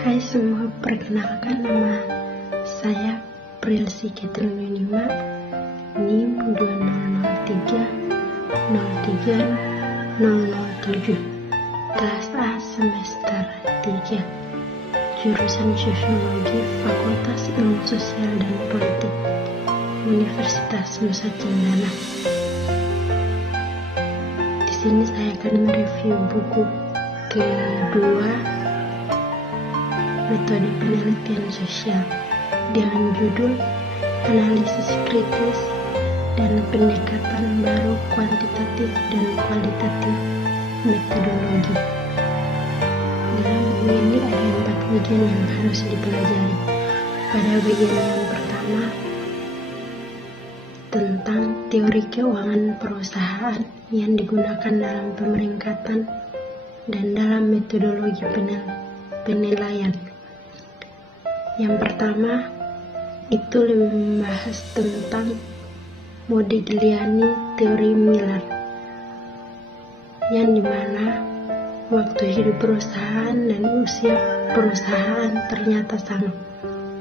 Hai semua, perkenalkan nama saya Prilsi Ketenunima, NIM 200303007, kelas A semester 3, jurusan Sosiologi, Fakultas Ilmu Sosial dan Politik, Universitas Nusa Cendana. Di sini saya akan mereview buku kedua, Metode Penelitian Sosial, dengan judul Analisis Kritis dan Pendekatan Baru Kuantitatif dan Kualitatif Metodologi. Dalam buku ini ada 4 bagian yang harus dipelajari. Pada bagian yang pertama, tentang teori keuangan perusahaan yang digunakan dalam pemeringkatan dan dalam metodologi penilaian. Yang pertama itu lebih membahas tentang Modigliani teori Miller, yang dimana waktu hidup perusahaan dan usia perusahaan ternyata sama.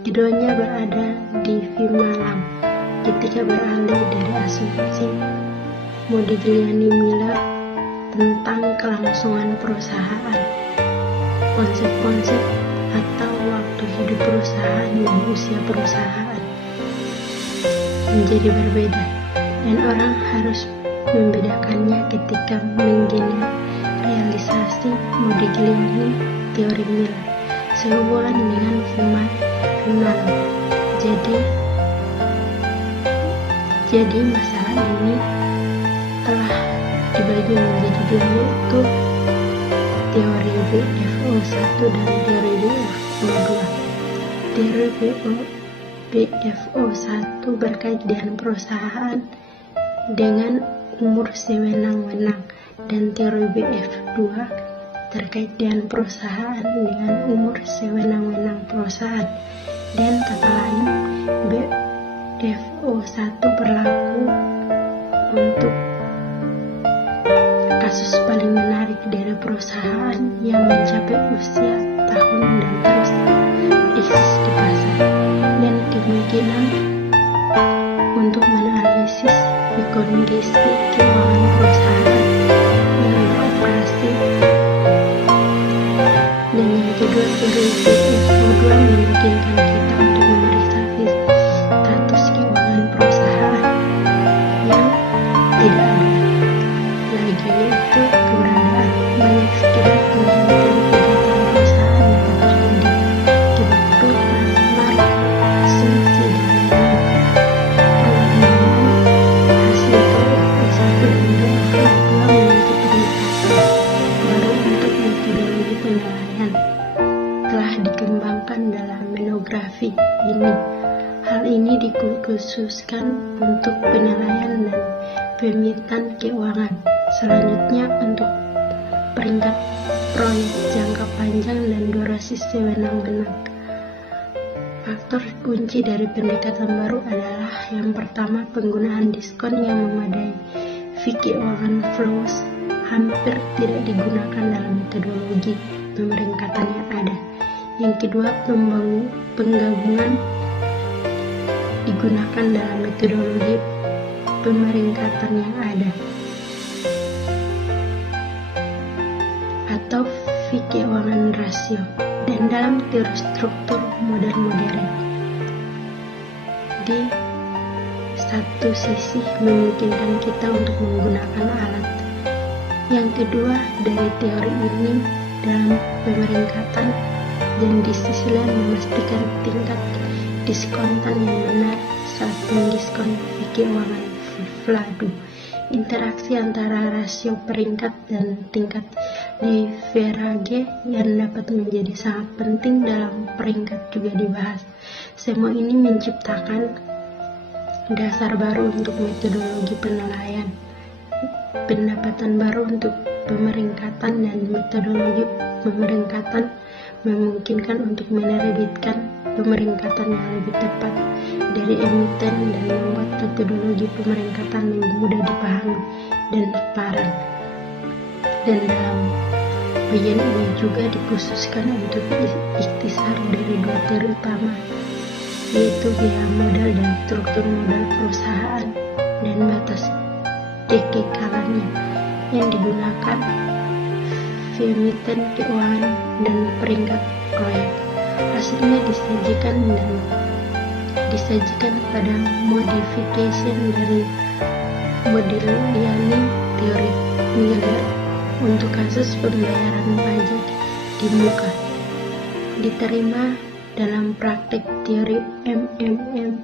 Keduanya berada di Vimalam ketika beralih dari asumsi Modigliani Miller tentang kelangsungan perusahaan. Konsep-konsep atau waktu hidup perusahaan dan usia perusahaan menjadi berbeda, dan orang harus membedakannya ketika menggeneralisasi Modigliani teori Miller sehubungan dengan Vimalam. Jadi masalah ini telah dibagi menjadi dua, yaitu teori BFO1 dan teori BFO2. Teori BFO1 berkait dengan perusahaan dengan umur sewenang-wenang, dan teori BF2 terkait dengan perusahaan dengan umur sewenang-wenang perusahaan. Dan kata lain, BFO1 berlaku untuk kasus paling menarik dari perusahaan yang mencapai usia tahun dan terus eksis di pasar, dan kemungkinan untuk menganalisis kondisi keuangan perusahaan yang beroperasi. Dan yang kedua, teori BFO2 memungkinkan kita untuk memeriksa status keuangan perusahaan yang tidak ada lagi, yaitu keberadaan banyak sekedar penghentian kegiatan perusahaan dapat terjadi akibat proklamasi asumsi dan hasil BFO1 dan BFO2 memiliki pendekatan baru untuk metodologi penilaian telah dikembangkan dalam monografi ini. Hal ini dikhususkan untuk penilaian dan pemitan keuangan. Selanjutnya, untuk peringkat proyek jangka panjang dan durasi sewenang-wenang. Faktor kunci dari pendekatan baru adalah yang pertama, penggunaan diskon yang memadai. Fee keuangan flows hampir tidak digunakan dalam metodologi pemeringkatan yang ada. Yang kedua, penggabungan digunakan dalam metodologi pemeringkatan yang ada, atau fee keuangan rasio, dan dalam teori struktur modern. Di satu sisi memungkinkan kita untuk menggunakan alat. Yang kedua dari teori ini dalam pemeringkatan, dan di sisi lain memastikan tingkat diskontan yang benar saat mendiskon fee keuangan Vladu. Interaksi antara rasio peringkat dan tingkat leverage yang dapat menjadi sangat penting dalam peringkat juga dibahas. Semua ini menciptakan dasar baru untuk metodologi penilaian, pendapatan baru untuk pemeringkatan, dan metodologi pemeringkatan memungkinkan untuk menerbitkan pemeringkatan yang lebih tepat dari emiten dan membuat metodologi pemeringkatan lebih mudah dipahami dan transparan. Dan dalam Bagian ini juga dikhususkan untuk ikhtisar dari dua teori utama, yaitu biaya modal dan struktur modal perusahaan dan batas kekekalannya yang digunakan emiten keuangan dan peringkat proyek. Hasilnya disajikan pada modification dari Modigliani teori Miller untuk kasus pembayaran pajak di muka, diterima dalam praktek teori MMM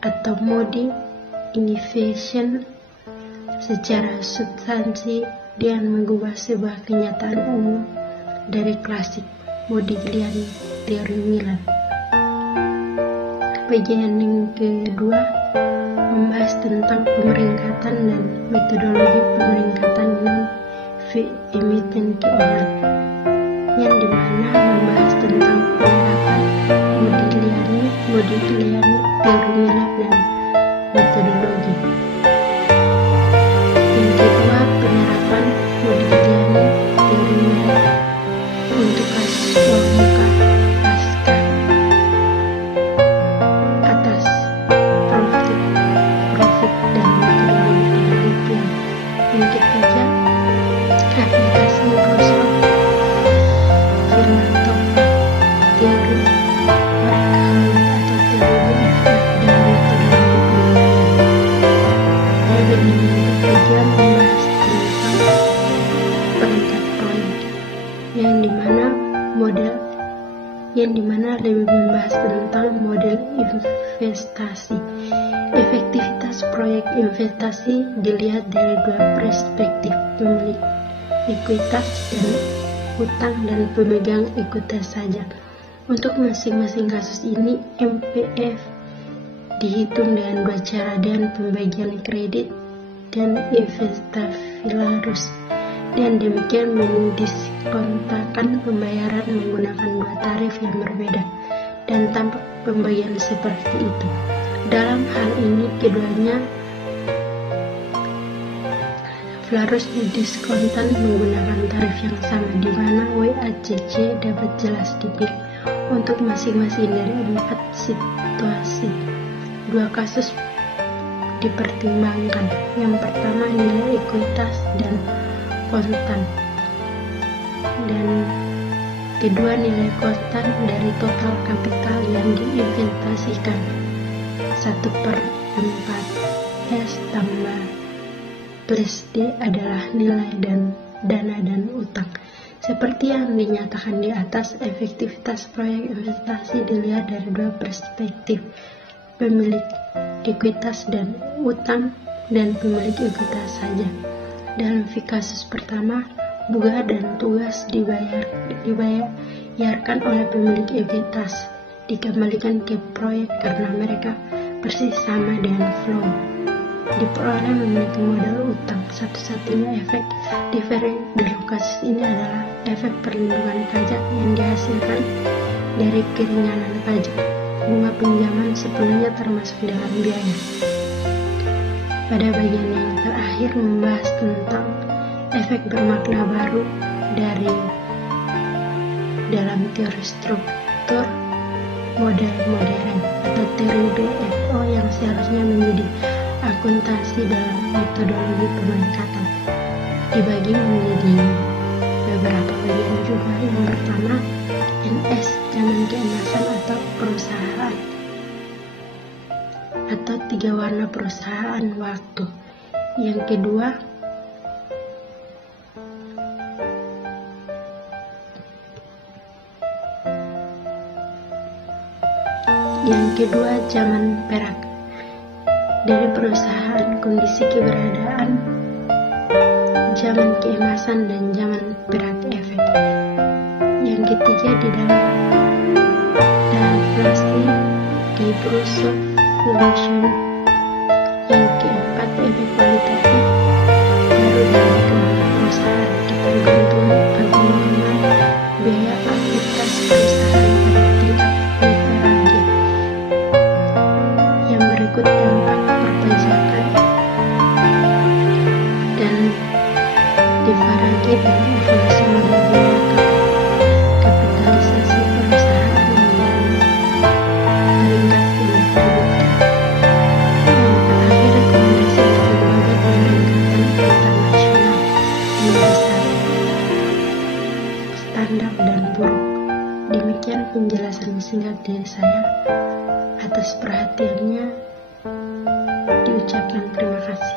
atau Modi Innovation secara substansi dan mengubah sebuah kenyataan umum dari klasik Modigliani teori Miller. Bagian yang kedua membahas tentang pemeringkatan dan metodologi pemeringkatan non-emiten keuangan, yang dimana membahas tentang penerapan Modigliani teori Miller dan metodologi. Yang kedua, penerapan Modigliani teori Miller untuk kasus uang muka pasca atas profit dan metodologi penelitian. Yang ketiga, aplikasi Microsoft Filatova teori Markov atau teori BFF dan metodologi penilaian. Dan yang ketiga membahas tentang peringkat proyek, yang dimana lebih membahas tentang model investasi. Efektivitas proyek investasi dilihat dari dua perspektif, pemilik ekuitas dan utang dan pemegang ekuitas saja. Untuk masing-masing kasus ini, MPF dihitung dengan dua cara, dan pembagian kredit dan investafilarus, dan demikian mendiskontakan pembayaran menggunakan dua tarif yang berbeda, dan tampak pembagian seperti itu. Dalam hal ini keduanya Flarus didiskontan menggunakan tarif yang sama, di mana WACC dapat jelas dipilih untuk masing-masing dari 4 situasi. Dua kasus dipertimbangkan. Yang pertama, nilai ekuitas dan konstan, dan kedua, nilai konstan dari total kapital yang diinvestasikan 1/4 S tambah plus D adalah nilai dan dana dan utang. Seperti yang dinyatakan di atas, efektivitas proyek investasi dilihat dari dua perspektif, pemilik ekuitas dan utang, dan pemilik ekuitas saja. Dalam kasus pertama, bunga dan tugas dibayarkan oleh pemilik ekuitas dikembalikan ke proyek karena mereka persis sama dengan flow. Diperoleh memiliki modal utang. Satu-satunya efek diferen dalam kasus ini adalah efek perlindungan pajak yang dihasilkan dari keringanan pajak. Bunga pinjaman sepenuhnya termasuk dalam biaya. Pada bagian yang terakhir membahas tentang efek bermakna baru dalam teori struktur model modern atau teori BFO yang seharusnya menjadi akuntansi dalam metodologi pemeringkatan. Dibagi menjadi beberapa bagian juga. Yang pertama, NS, zaman keemasan atau perusahaan, atau 3 warna perusahaan waktu. Yang kedua zaman perak, dari perusahaan, kondisi keberadaan, zaman keemasan dan zaman perak efek. Yang ketiga di dalam inflasi di Microsoft Function. Yang keempat, efek kualitatif baru dalam kembang perusahaan, ketergantungan pada normal biaya aktivitas perusahaan pada tingkat leverage. Yang berikut dampak perpajakan dan leverage dan evolusi yang besar, standar dan buruk. Demikian penjelasan singkat dari saya. Atas perhatiannya, diucapkan terima kasih.